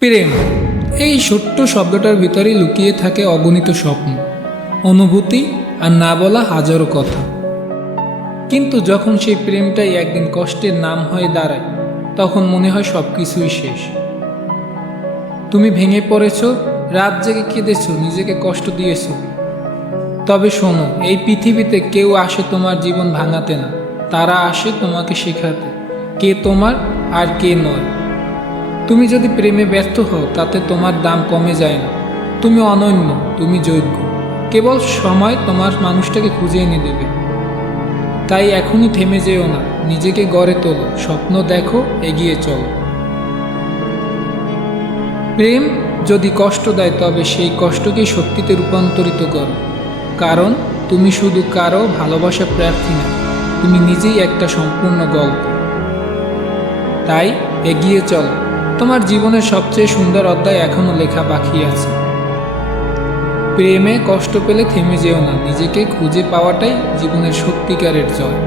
প্রেম, এই ছোট্ট শব্দটার ভিতরেই লুকিয়ে থাকে অগণিত স্বপ্ন, অনুভূতি আর না বলা হাজারো কথা। কিন্তু যখন সেই প্রেমটাই একদিন কষ্টের নাম হয়ে দাঁড়ায়, তখন মনে হয় সব কিছুই শেষ। তুমি ভেঙে পড়েছ, রাত জেগে কেঁদেছ, নিজেকে কষ্ট দিয়েছ। তবে শোনো, এই পৃথিবীতে কেউ আসে তোমার জীবন ভাঙাতে না, তারা আসে তোমাকে শেখাতে কে তোমার আর কে নয়। তুমি যদি প্রেমে ব্যর্থ হও, তাতে তোমার দাম কমে যায় না। তুমি অনন্য, তুমি যোগ্য। কেবল সময় তোমার মানুষটাকে খুঁজে এনে দেবে। তাই এখনই থেমে যেও না, নিজেকে গড়ে তোলো, স্বপ্ন দেখো, এগিয়ে চলো। প্রেম যদি কষ্ট দেয়, তবে সেই কষ্টকে শক্তিতে রূপান্তরিত করো। কারণ তুমি শুধু কারো ভালোবাসা প্রার্থী না, তুমি নিজেই একটা সম্পূর্ণ গল্প। তাই এগিয়ে চলো, তোমার জীবনের সবচেয়ে সুন্দর অধ্যায় এখনো লেখা বাকি আছে। প্রেমে কষ্ট পেলে থেমে যেও না, নিজেকে খুঁজে পাওয়াটাই জীবনের সত্যিকারের জয়।